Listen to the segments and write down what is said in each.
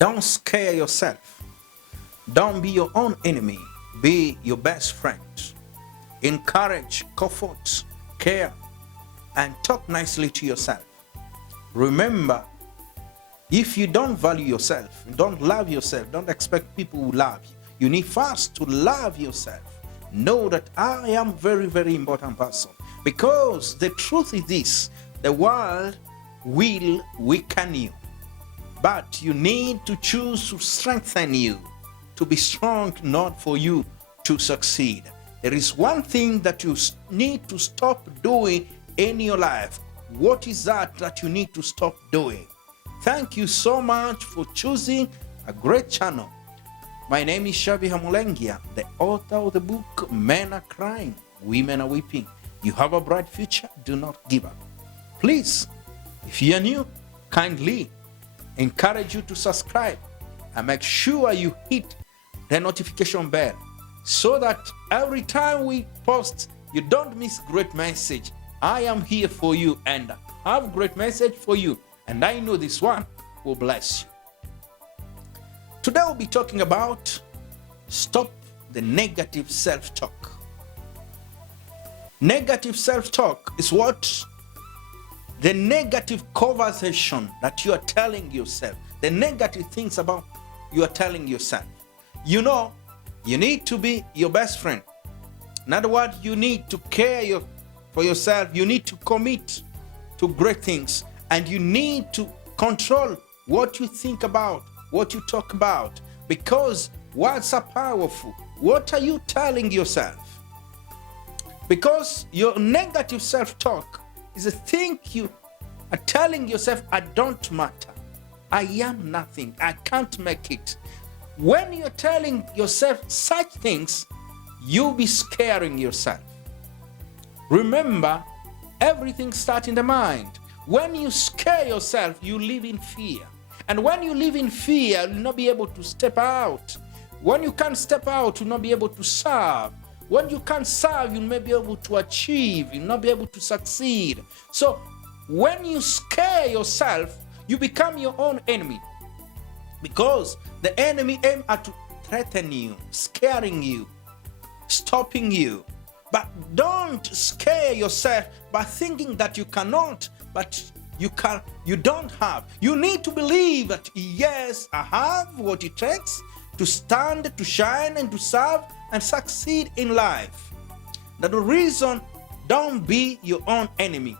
Don't scare yourself. Don't be your own enemy. Be your best friend. Encourage, comfort, care, and talk nicely to yourself. Remember, if you don't value yourself, don't love yourself, don't expect people who love you. You need first to love yourself. Know that I am very, very important person. Because the truth is this, the world will weaken you. But you need to choose to strengthen you, to be strong, not for you to succeed. There is one thing that you need to stop doing in your life. What is that you need to stop doing? Thank you so much for choosing a great channel. My name is Shabi Hamulengia, the author of the book Men Are Crying, Women Are Weeping. You have a bright future. Do not give up. Please, if you are new, kindly encourage you to subscribe and make sure you hit the notification bell so that every time we post, you don't miss great message. I am here for you and have great message for you. And I know this one will bless you. Today we'll be talking about stop the negative self-talk. Negative self-talk is what? The negative conversation that you are telling yourself. The negative things about you are telling yourself. You know, you need to be your best friend. In other words, you need to care for yourself. You need to commit to great things. And you need to control what you think about, what you talk about. Because words are powerful. What are you telling yourself? Because your negative self-talk is a thing you are telling yourself, I don't matter. I am nothing. I can't make it. When you're telling yourself such things, you'll be scaring yourself. Remember, everything starts in the mind. When you scare yourself, you live in fear. And when you live in fear, you'll not be able to step out. When you can't step out, you'll not be able to serve. When you can't serve, you'll not be able to achieve. You'll not be able to succeed. So when you scare yourself, you become your own enemy. Because the enemy aims at to threaten you, scaring you, stopping you. But don't scare yourself by thinking that you cannot, but you don't have. You need to believe that, yes, I have what it takes to stand, to shine, and to serve and succeed in life. That's the reason, don't be your own enemy.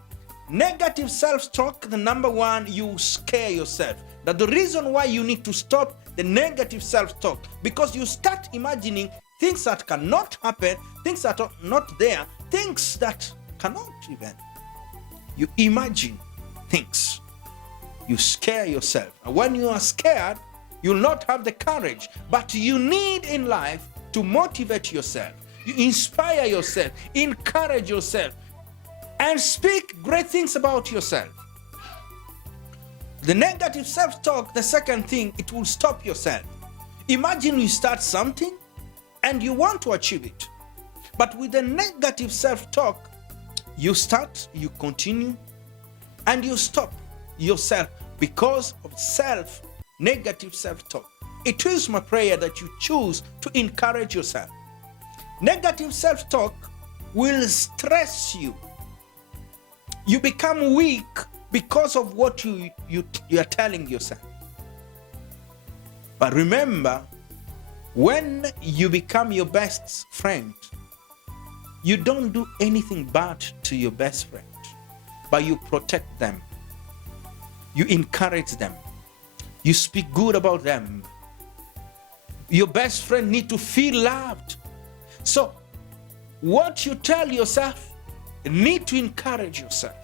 Negative self-talk, the number one, you scare yourself. That's the reason why you need to stop the negative self-talk, because you start imagining things that cannot happen, things that are not there, things that cannot even. You imagine things. You scare yourself. And when you are scared, you'll not have the courage. But you need in life to motivate yourself. You inspire yourself, encourage yourself, and speak great things about yourself. The negative self-talk, the second thing, it will stop yourself. Imagine you start something and you want to achieve it. But with the negative self-talk, you start, you continue, and you stop yourself because of negative self-talk. It is my prayer that you choose to encourage yourself. Negative self-talk will stress you. You become weak because of what you are telling yourself. But remember, when you become your best friend, you don't do anything bad to your best friend, but you protect them. You encourage them. You speak good about them. Your best friend needs to feel loved. So what you tell yourself, you need to encourage yourself.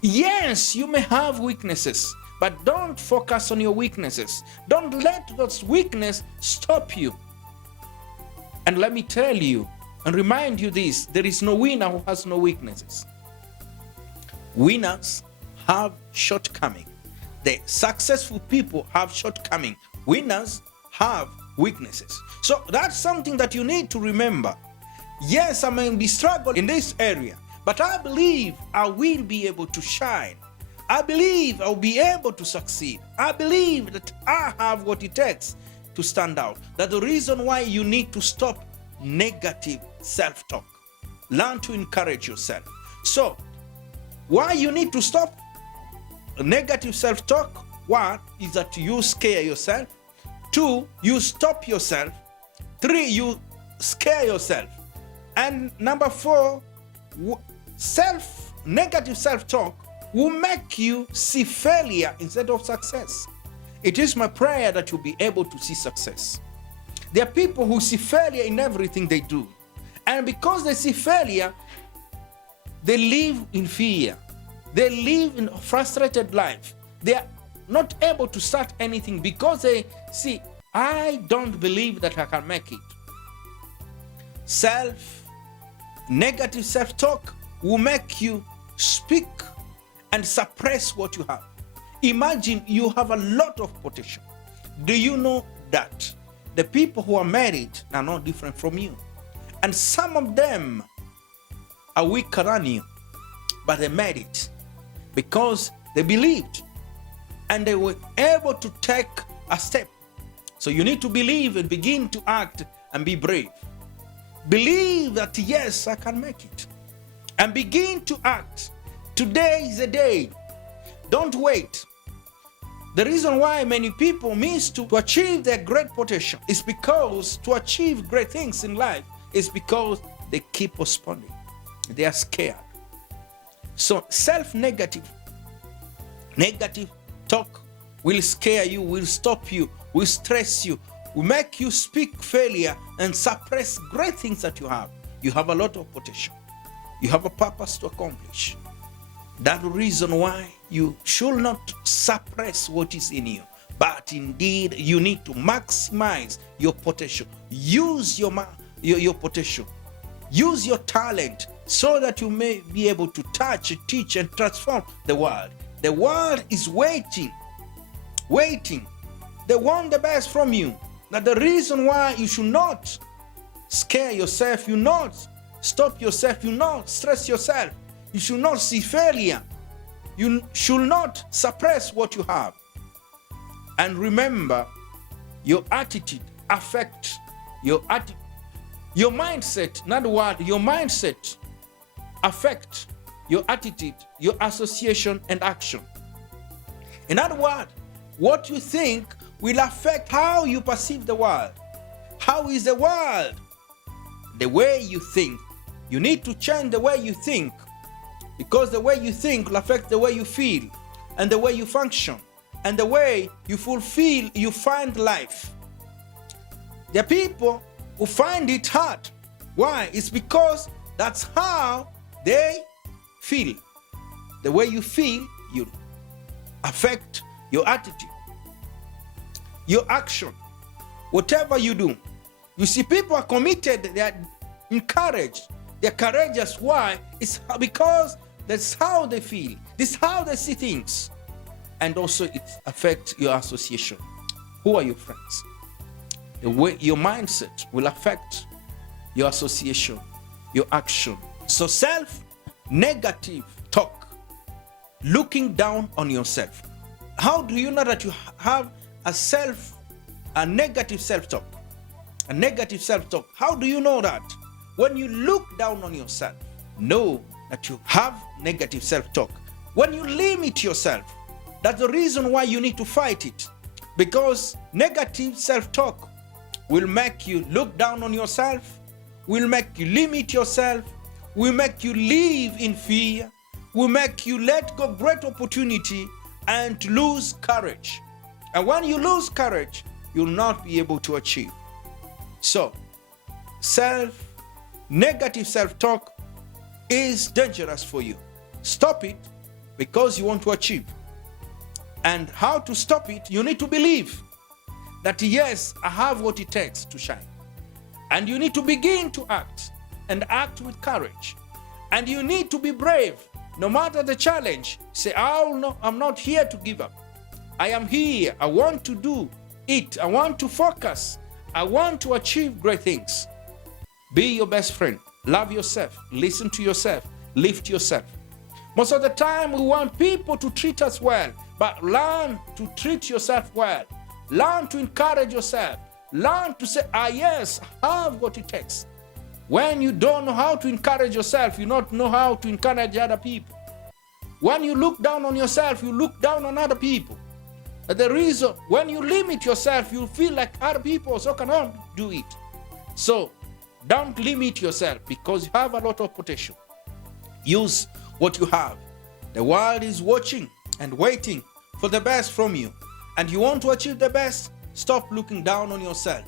Yes, you may have weaknesses, but don't focus on your weaknesses. Don't let those weaknesses stop you. And let me tell you and remind you this, there is no winner who has no weaknesses. Winners have shortcomings. The successful people have shortcomings. Winners have weaknesses. So that's something that you need to remember. Yes, I may be struggling in this area, but I believe I will be able to shine. I believe I'll be able to succeed. I believe that I have what it takes to stand out. That's the reason why you need to stop negative self-talk. Learn to encourage yourself. So, why you need to stop negative self-talk? One is that you scare yourself. Two, you stop yourself. Three, you scare yourself. And number four, negative self-talk will make you see failure instead of success. It is my prayer that you'll be able to see success. There are people who see failure in everything they do. And because they see failure, they live in fear. They live in a frustrated life. They are not able to start anything because they see, I don't believe that I can make it. Negative self-talk will make you speak and suppress what you have. Imagine you have a lot of potential. Do you know that the people who are married are not different from you? And some of them are weaker than you, but they made it because they believed and they were able to take a step. So you need to believe and begin to act and be brave. Believe that, yes, I can make it. And begin to act. Today is the day. Don't wait. The reason why many people miss to achieve their great potential is because to achieve great things in life is because they keep postponing. They are scared. So negative talk will scare you, will stop you, will stress you, will make you speak failure and suppress great things that you have. You have a lot of potential. You have a purpose to accomplish. That's the reason why you should not suppress what is in you, but indeed you need to maximize your potential. Use your potential. Use your talent so that you may be able to touch, teach, and transform the world. The world is waiting. They want the best from you. That's the reason why you should not scare yourself. You not stop yourself. You not stress yourself. You should not see failure. You should not suppress what you have. And remember, your attitude affects your attitude. Your mindset, in other words, your mindset affects your attitude, your association, and action. In other words, what you think will affect how you perceive the world. How is the world? The way you think. You need to change the way you think, because the way you think will affect the way you feel, and the way you function, and the way you fulfill, you find life. There are people who find it hard. Why? It's because that's how they feel. The way you feel, you affect your attitude, your action, whatever you do. You see, people are committed, they are encouraged, they're courageous. Why? It's because that's how they feel, this is how they see things. And also it affects your association. Who are your friends? The way your mindset will affect your association, your action. So negative talk, looking down on yourself. How do you know that you have a negative self-talk? A negative self-talk. How do you know that? When you look down on yourself, know that you have negative self-talk. When you limit yourself, that's the reason why you need to fight it. Because negative self-talk will make you look down on yourself, will make you limit yourself, will make you live in fear, will make you let go great opportunity and lose courage. And when you lose courage, you'll not be able to achieve. So, negative self-talk is dangerous for you. Stop it because you want to achieve. And how to stop it? You need to believe that yes, I have what it takes to shine. And you need to begin to act, and act with courage. And you need to be brave. No matter the challenge, say, I'm not here to give up. I am here. I want to do it. I want to focus. I want to achieve great things. Be your best friend. Love yourself. Listen to yourself. Lift yourself. Most of the time, we want people to treat us well, but learn to treat yourself well. Learn to encourage yourself. Learn to say, yes, I have what it takes. When you don't know how to encourage yourself, you don't know how to encourage other people. When you look down on yourself, you look down on other people. And the reason, when you limit yourself, you feel like other people also cannot do it. So, don't limit yourself because you have a lot of potential. Use what you have. The world is watching and waiting for the best from you. And you want to achieve the best? Stop looking down on yourself.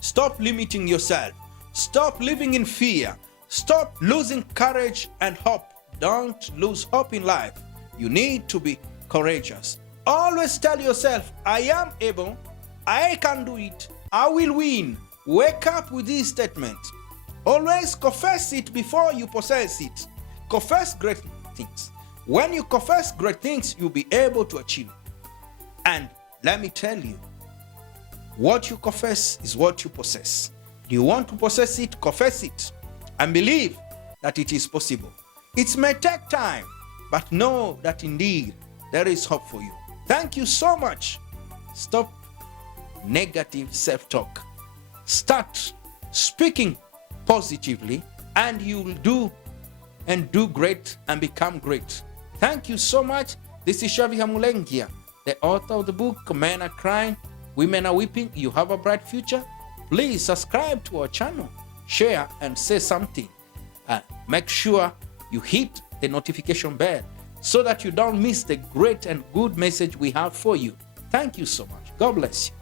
Stop limiting yourself. Stop living in fear. Stop losing courage and hope. Don't lose hope in life. You need to be courageous. Always tell yourself, I am able, I can do it, I will win. Wake up with this statement. Always confess it before you possess it. Confess great things. When you confess great things, you'll be able to achieve it. And let me tell you, what you confess is what you possess. Do you want to possess it? Confess it and believe that it is possible. It may take time, but know that indeed there is hope for you. Thank you so much. Stop negative self-talk. Start speaking positively, and you will do great and become great. Thank you so much. This is Shavi Hamulengia, the author of the book Men Are Crying, Women Are Weeping, You Have a Bright Future. Please subscribe to our channel, share and say something. Make sure you hit the notification bell so that you don't miss the great and good message we have for you. Thank you so much. God bless you.